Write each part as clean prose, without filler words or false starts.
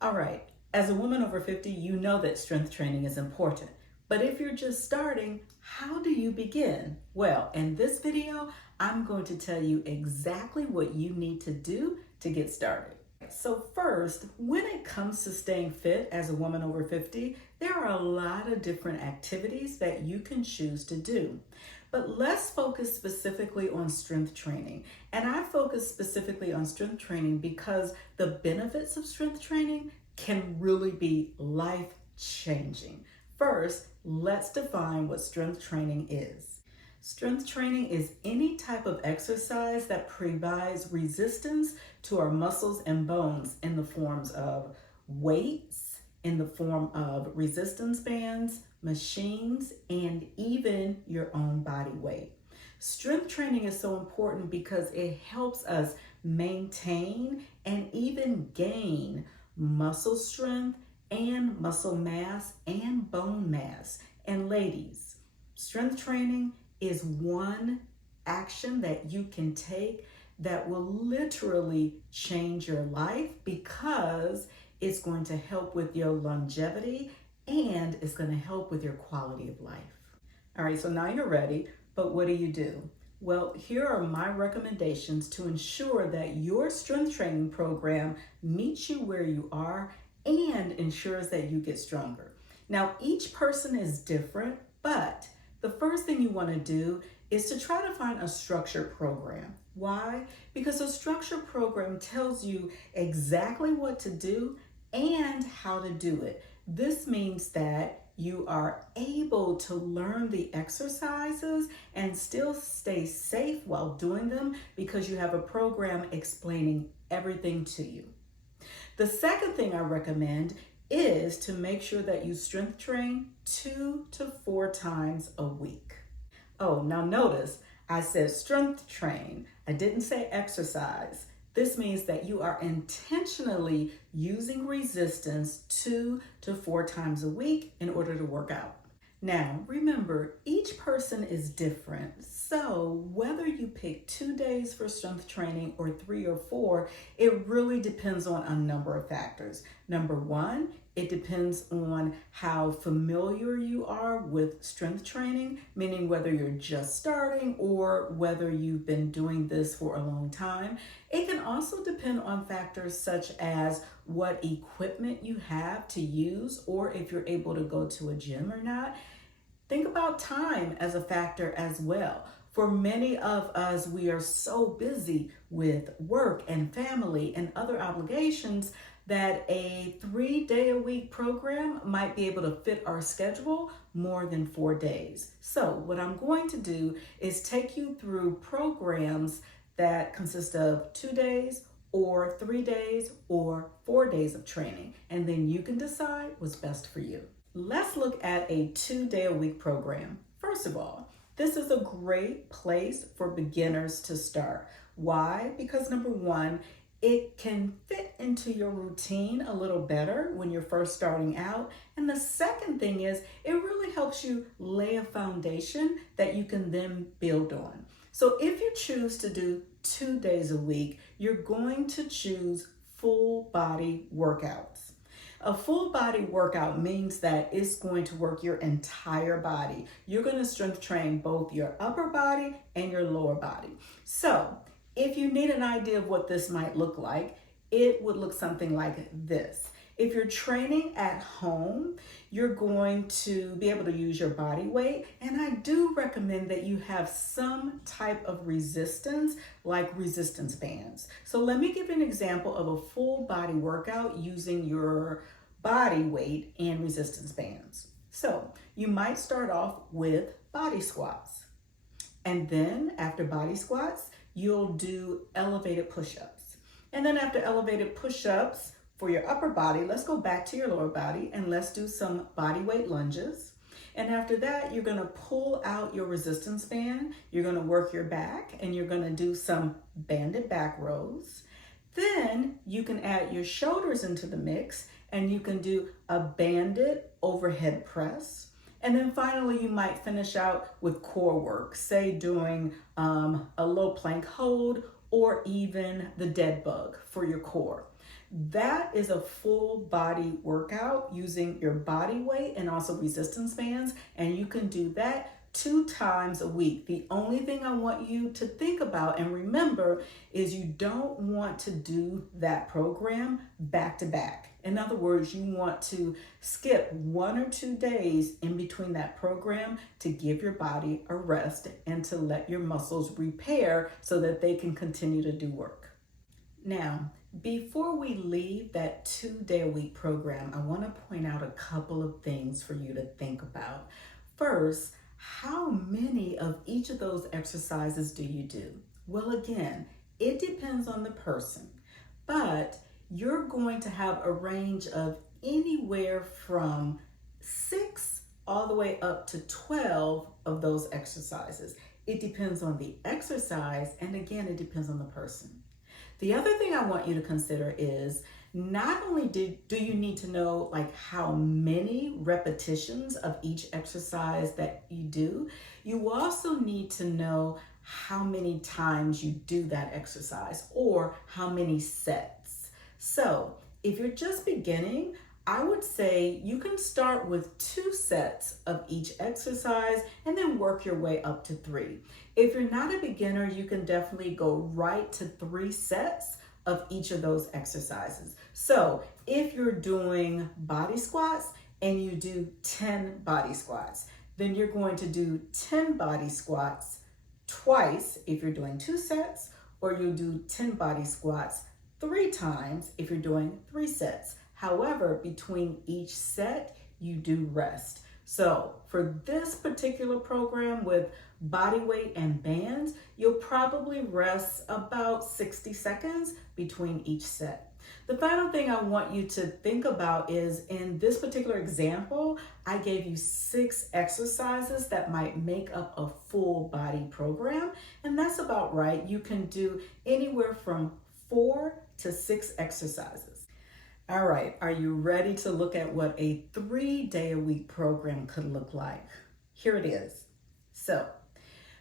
All right, as a woman over 50, you know that strength training is important. But if you're just starting, how do you begin? Well, in this video, I'm going to tell you exactly what you need to do to get started. So first, when it comes to staying fit as a woman over 50, there are a lot of different activities that you can choose to do. But let's focus specifically on strength training. And I focus specifically on strength training because the benefits of strength training can really be life changing. First, let's define what strength training is. Strength training is any type of exercise that provides resistance to our muscles and bones in the forms of weights, in the form of resistance bands, machines, and even your own body weight. Strength training is so important because it helps us maintain and even gain muscle strength and muscle mass and bone mass. And ladies, strength training is one action that you can take that will literally change your life because it's going to help with your longevity and it's going to help with your quality of life. All right, so now you're ready, but what do? Well, here are my recommendations to ensure that your strength training program meets you where you are and ensures that you get stronger. Now, each person is different, but the first thing you want to do is to try to find a structured program. Why? Because a structured program tells you exactly what to do and how to do it. This means that you are able to learn the exercises and still stay safe while doing them because you have a program explaining everything to you. The second thing I recommend is to make sure that you strength train 2 to 4 times a week. Oh, now notice I said strength train. I didn't say exercise. This means that you are intentionally using resistance 2 to 4 times a week in order to work out. Now, remember, each person is different. So whether you pick 2 days for strength training or 3 or 4, it really depends on a number of factors. Number one, it depends on how familiar you are with strength training, meaning whether you're just starting or whether you've been doing this for a long time. It can also depend on factors such as what equipment you have to use or if you're able to go to a gym or not. Think about time as a factor as well. For many of us, we are so busy with work and family and other obligations that a 3-day-a-week program might be able to fit our schedule more than 4 days. So what I'm going to do is take you through programs that consist of 2 days or 3 days or 4 days of training, and then you can decide what's best for you. Let's look at a 2-day-a-week program. First of all, this is a great place for beginners to start. Why? Because number one, it can fit into your routine a little better when you're first starting out. And the second thing is it really helps you lay a foundation that you can then build on. So if you choose to do 2 days a week, you're going to choose full body workouts. A full body workout means that it's going to work your entire body. You're going to strength train both your upper body and your lower body. So if you need an idea of what this might look like, it would look something like this. If you're training at home, you're going to be able to use your body weight. And I do recommend that you have some type of resistance, like resistance bands. So let me give you an example of a full body workout using your body weight and resistance bands. So you might start off with body squats. And then after body squats, you'll do elevated push-ups. And then after elevated push-ups for your upper body, let's go back to your lower body and let's do some body weight lunges. And after that, you're gonna pull out your resistance band, you're gonna work your back, and you're gonna do some banded back rows. Then you can add your shoulders into the mix and you can do a banded overhead press. And then finally, you might finish out with core work, say doing a low plank hold or even the dead bug for your core. That is a full body workout using your body weight and also resistance bands, and you can do that 2 times a week. The only thing I want you to think about and remember is you don't want to do that program back to back. In other words, you want to skip 1 or 2 days in between that program to give your body a rest and to let your muscles repair so that they can continue to do work. Now, before we leave that 2-day-a-week program, I want to point out a couple of things for you to think about. First, how many of each of those exercises do you do? Well, again, it depends on the person, but you're going to have a range of anywhere from 6 all the way up to 12 of those exercises. It depends on the exercise, and again, it depends on the person. The other thing I want you to consider is not only do you need to know like how many repetitions of each exercise that you do, you also need to know how many times you do that exercise or how many sets. So if you're just beginning, I would say you can start with 2 sets of each exercise and then work your way up to 3. If you're not a beginner, you can definitely go right to 3 sets of each of those exercises. So if you're doing body squats and you do 10 body squats, then you're going to do 10 body squats twice if you're doing 2 sets, or you'll do 10 body squats 3 times if you're doing 3 sets. However, between each set, you do rest. So for this particular program with body weight and bands, you'll probably rest about 60 seconds between each set. The final thing I want you to think about is in this particular example, I gave you 6 exercises that might make up a full body program, and that's about right. You can do anywhere from 4 to 6 exercises. All right, are you ready to look at what a 3-day-a-week program could look like? Here it is. So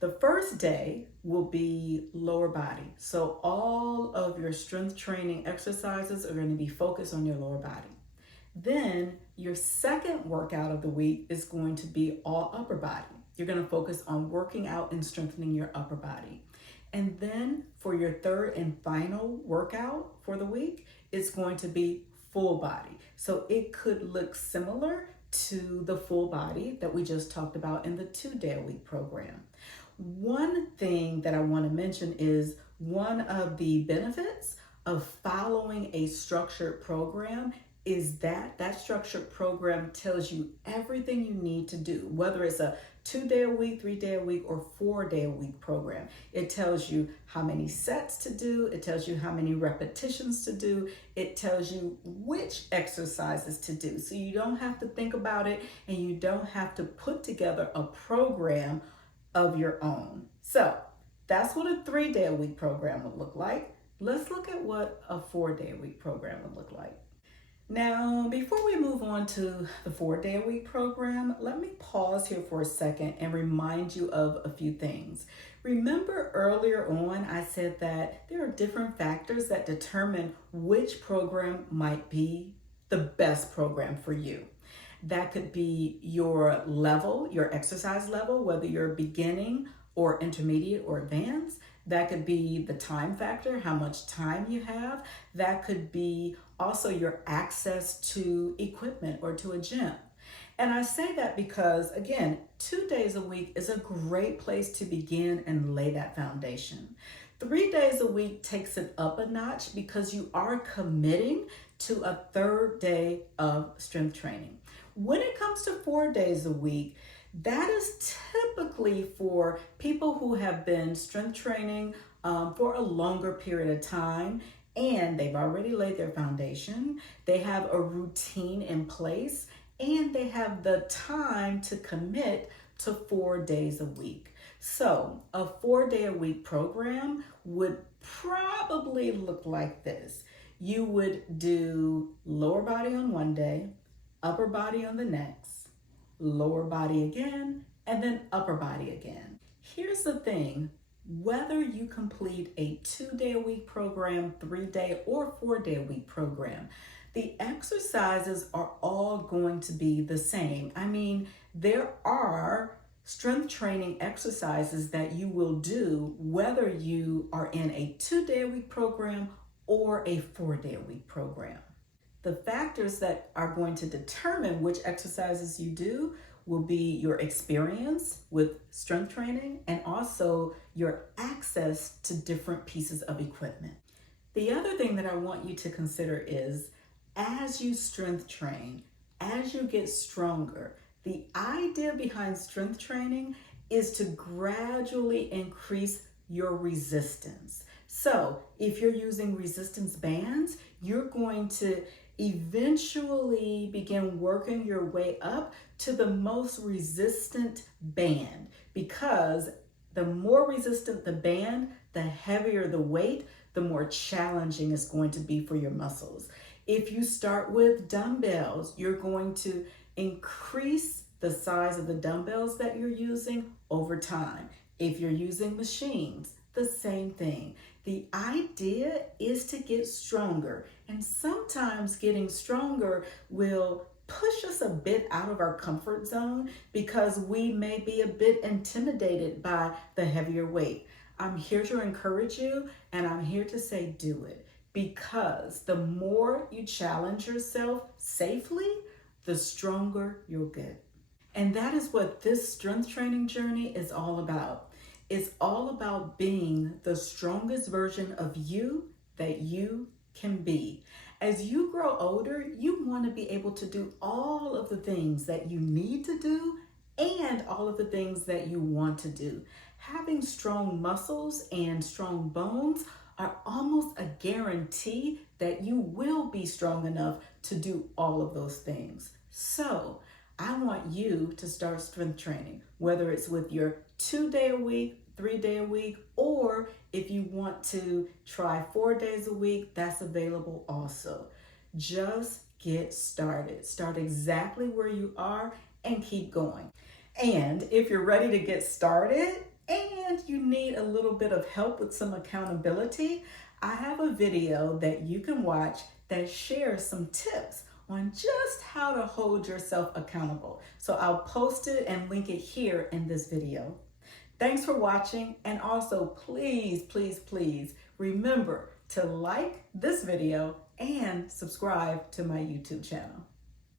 the first day will be lower body. So all of your strength training exercises are going to be focused on your lower body. Then your second workout of the week is going to be all upper body. You're going to focus on working out and strengthening your upper body. And then for your third and final workout for the week, it's going to be full body. So it could look similar to the full body that we just talked about in the 2-day-a-week program. One thing that I want to mention is one of the benefits of following a structured program is that that structured program tells you everything you need to do, whether it's a 2-day-a-week, 3-day-a-week, or 4-day-a-week program. It tells you how many sets to do. It tells you how many repetitions to do. It tells you which exercises to do. So you don't have to think about it and you don't have to put together a program of your own. So that's what a 3-day-a-week program would look like. Let's look at what a 4-day-a-week program would look like. Now, before we move on to the 4-day-a-week program, let me pause here for a second and remind you of a few things. Remember earlier on, I said that there are different factors that determine which program might be the best program for you. That could be your level, your exercise level, whether you're beginning or intermediate or advanced. That could be the time factor, how much time you have. That could be also your access to equipment or to a gym. And I say that because, again, 2 days a week is a great place to begin and lay that foundation. 3 days a week takes it up a notch because you are committing to a 3rd day of strength training. When it comes to 4 days a week, that is typically for people who have been strength training for a longer period of time, and they've already laid their foundation. They have a routine in place, and they have the time to commit to 4 days a week. So a 4-day-a-week program would probably look like this. You would do lower body on one day, upper body on the next, lower body again, and then upper body again. Here's the thing, Whether you complete a 2-day-a-week program, 3-day, or 4-day-a-week program, the exercises are all going to be the same. I mean, there are strength training exercises that you will do whether you are in a 2-day-a-week program or a 4-day-a-week program. The factors that are going to determine which exercises you do will be your experience with strength training and also your access to different pieces of equipment. The other thing that I want you to consider is as you strength train, as you get stronger, the idea behind strength training is to gradually increase your resistance. So if you're using resistance bands, you're going to eventually begin working your way up to the most resistant band, because the more resistant the band, the heavier the weight, the more challenging it's going to be for your muscles. If you start with dumbbells, you're going to increase the size of the dumbbells that you're using over time. If you're using machines, the same thing. The idea is to get stronger, and sometimes getting stronger will push us a bit out of our comfort zone because we may be a bit intimidated by the heavier weight. I'm here to encourage you, and I'm here to say do it, because the more you challenge yourself safely, the stronger you'll get. And that is what this strength training journey is all about. It's all about being the strongest version of you that you can be. As you grow older, you want to be able to do all of the things that you need to do and all of the things that you want to do. Having strong muscles and strong bones are almost a guarantee that you will be strong enough to do all of those things. So I want you to start strength training, whether it's with your 2-day-a-week, 3-day-a-week, or if you want to try 4 days a week, that's available also. Just get started. Start exactly where you are and keep going. And if you're ready to get started and you need a little bit of help with some accountability, I have a video that you can watch that shares some tips on just how to hold yourself accountable. So I'll post it and link it here in this video. Thanks for watching, and also please, please, please remember to like this video and subscribe to my YouTube channel.